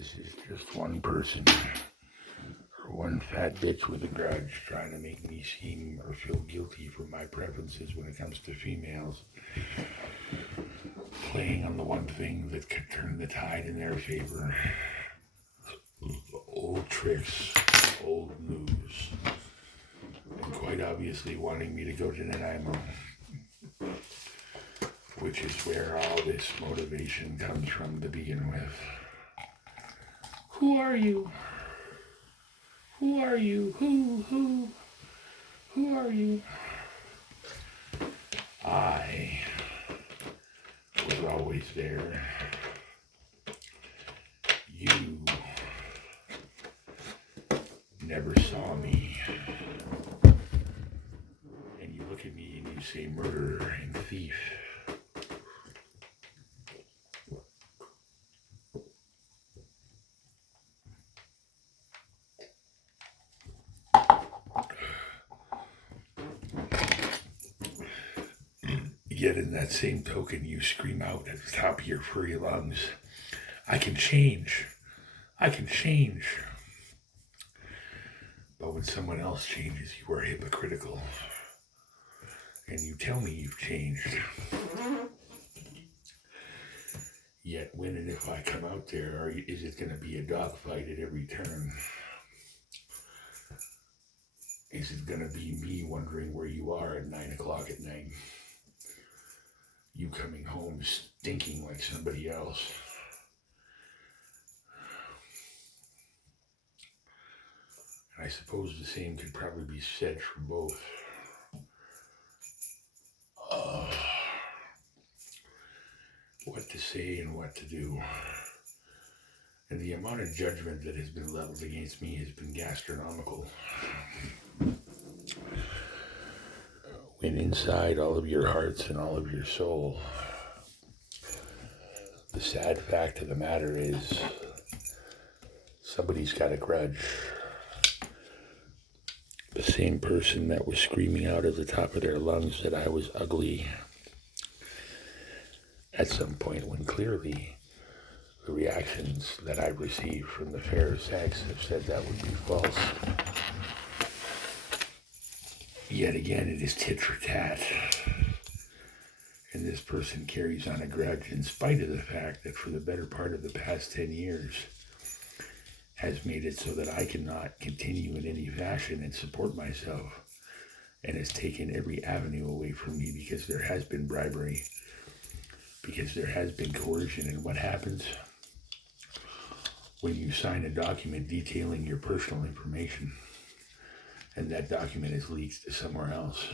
This is just one person, or one fat bitch with a grudge trying to make me seem or feel guilty for my preferences when it comes to females, playing on the one thing that could turn the tide in their favor. Old tricks, old news, and quite obviously wanting me to go to Nanaimo, which is where all this motivation comes from to begin with. Who are you? Who are you? Who are you? I was always there. You never saw me. And you look at me and you say murderer and thief. Yet in that same token, you scream out at the top of your furry lungs, I can change. I can change. But when someone else changes, you are hypocritical. And you tell me you've changed. Yet when and if I come out there, is it going to be a dogfight at every turn? Is it going to be me wondering where you are at 9 o'clock at night? You coming home stinking like somebody else. I suppose the same could probably be said for both. What to say and what to do. And the amount of judgment that has been leveled against me has been gastronomical. When inside all of your hearts and all of your soul, the sad fact of the matter is somebody's got a grudge. The same person that was screaming out at the top of their lungs that I was ugly at some point, when clearly the reactions that I received from the fair sex have said that would be false. Yet again, it is tit for tat. And this person carries on a grudge in spite of the fact that for the better part of the past 10 years has made it so that I cannot continue in any fashion and support myself, and has taken every avenue away from me because there has been bribery, because there has been coercion. And what happens when you sign a document detailing your personal information and that document is leaked to somewhere else?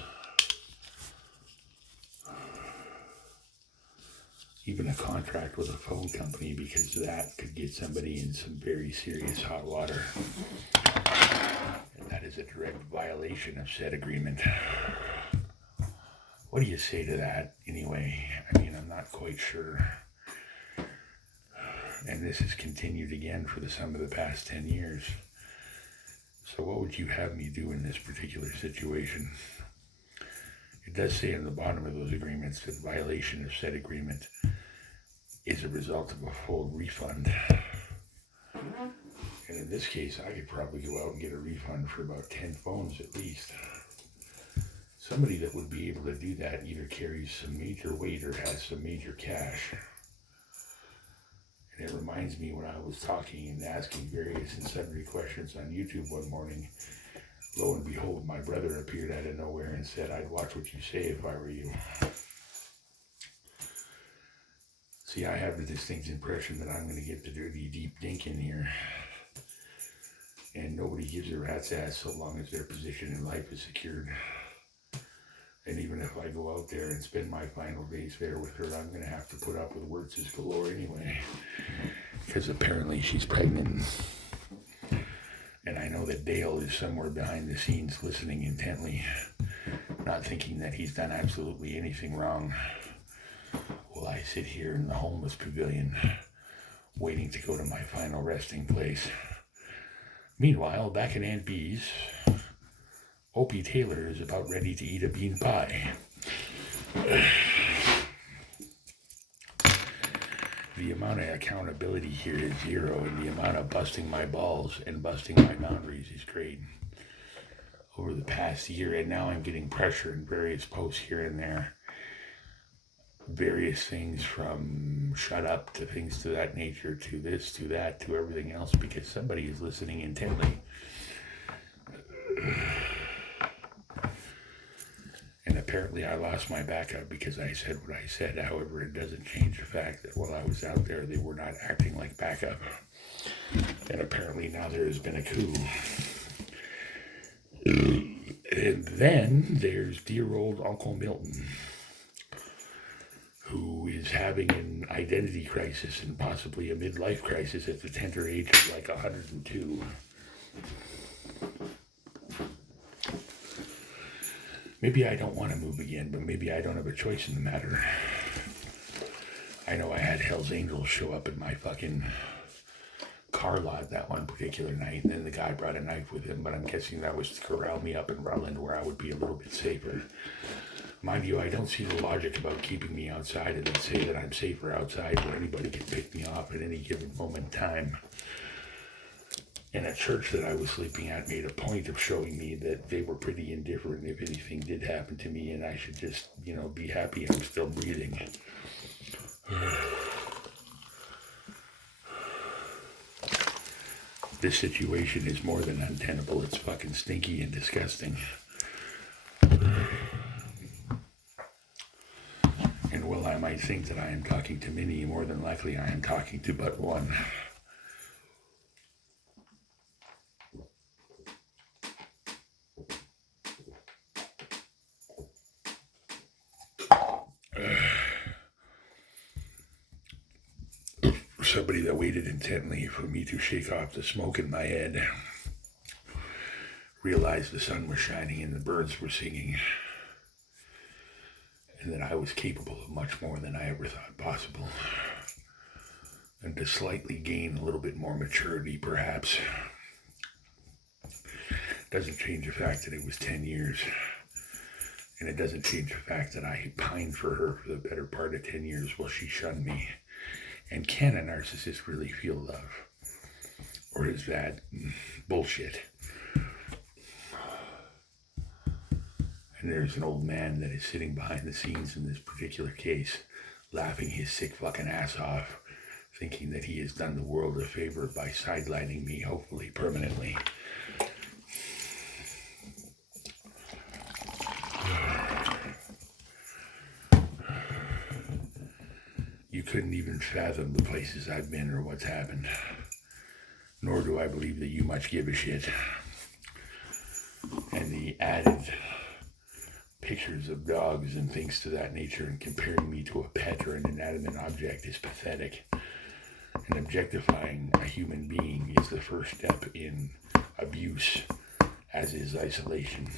Even a contract with a phone company, because that could get somebody in some very serious hot water. And that is a direct violation of said agreement. What do you say to that anyway? I mean, I'm not quite sure. And this has continued again for the sum of the past 10 years. So what would you have me do in this particular situation? It does say on the bottom of those agreements that violation of said agreement is a result of a full refund. And in this case, I could probably go out and get a refund for about 10 phones at least. Somebody that would be able to do that either carries some major weight or has some major cash. And it reminds me when I was talking and asking various and sundry questions on YouTube one morning, lo and behold, my brother appeared out of nowhere and said, I'd watch what you say if I were you. See, I have the distinct impression that I'm going to get the dirty deep dink in here. And nobody gives a rat's ass so long as their position in life is secured. And even if I go out there and spend my final days there with her, I'm going to have to put up with words as galore anyway. Because apparently she's pregnant. And I know that Dale is somewhere behind the scenes listening intently, not thinking that he's done absolutely anything wrong. While I sit here in the homeless pavilion, waiting to go to my final resting place. Meanwhile, back in Aunt Bee's, Opie Taylor is about ready to eat a bean pie. The amount of accountability here is zero, and the amount of busting my balls and busting my boundaries is great over the past year. And now I'm getting pressure in various posts here and there. Various things from shut up to things to that nature to this to that to everything else because somebody is listening intently. And apparently I lost my backup because I said what I said. However, it doesn't change the fact that while I was out there, they were not acting like backup. And apparently now there has been a coup. And then there's dear old Uncle Milton, who is having an identity crisis and possibly a midlife crisis at the tender age of like 102. Maybe I don't want to move again, but maybe I don't have a choice in the matter. I know I had Hell's Angels show up in my fucking car lot that one particular night, and then the guy brought a knife with him, but I'm guessing that was to corral me up in Rutland where I would be a little bit safer. Mind you, I don't see the logic about keeping me outside and then say that I'm safer outside where anybody can pick me off at any given moment in time. And a church that I was sleeping at made a point of showing me that they were pretty indifferent if anything did happen to me, and I should just, be happy I'm still breathing. This situation is more than untenable. It's fucking stinky and disgusting. And while I might think that I am talking to many, more than likely I am talking to but one. Somebody that waited intently for me to shake off the smoke in my head, realized the sun was shining and the birds were singing, and that I was capable of much more than I ever thought possible, and to slightly gain a little bit more maturity perhaps. Doesn't change the fact that it was 10 years, and it doesn't change the fact that I pined for her for the better part of 10 years while she shunned me. And can a narcissist really feel love? Or is that bullshit? And there's an old man that is sitting behind the scenes in this particular case, laughing his sick fucking ass off, thinking that he has done the world a favor by sidelining me, hopefully permanently. You couldn't even fathom the places I've been or what's happened. Nor do I believe that you much give a shit. And the added pictures of dogs and things to that nature and comparing me to a pet or an inanimate object is pathetic. And objectifying a human being is the first step in abuse, as is isolation.